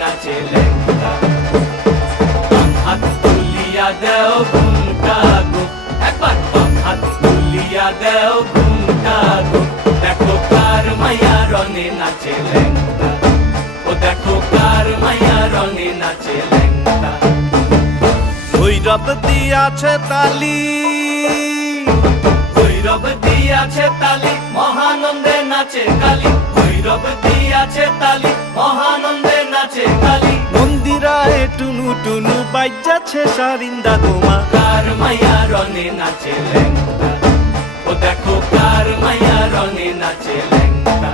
নাচে ল্যাংটা। বাম হাত তুলিয়া দেও ঘুমটা গো, একবার বাম হাত তুলিয়া দেও ঘুমটা গো। দেখো কার মাইয়া রনে নাচে ল্যাংটা, ও দেখো কার মাইয়া রনে নাচে ল্যাংটা। ভৈরব দিয়াছে তালি, ভৈরব দিয়াছে তালি, মহানন্দে নাচে কালী। ভৈরব দিয়াছে তালি, মহানন্দে নাচে কালী। মন্দিরায় টুনু টুনু বাজ্যাছে সারিন্দা গোমা। কার মাইয়া রনে নাচে ল্যাংটা, ও দেখো কার মাইয়া রনে নাচে ল্যাংটা।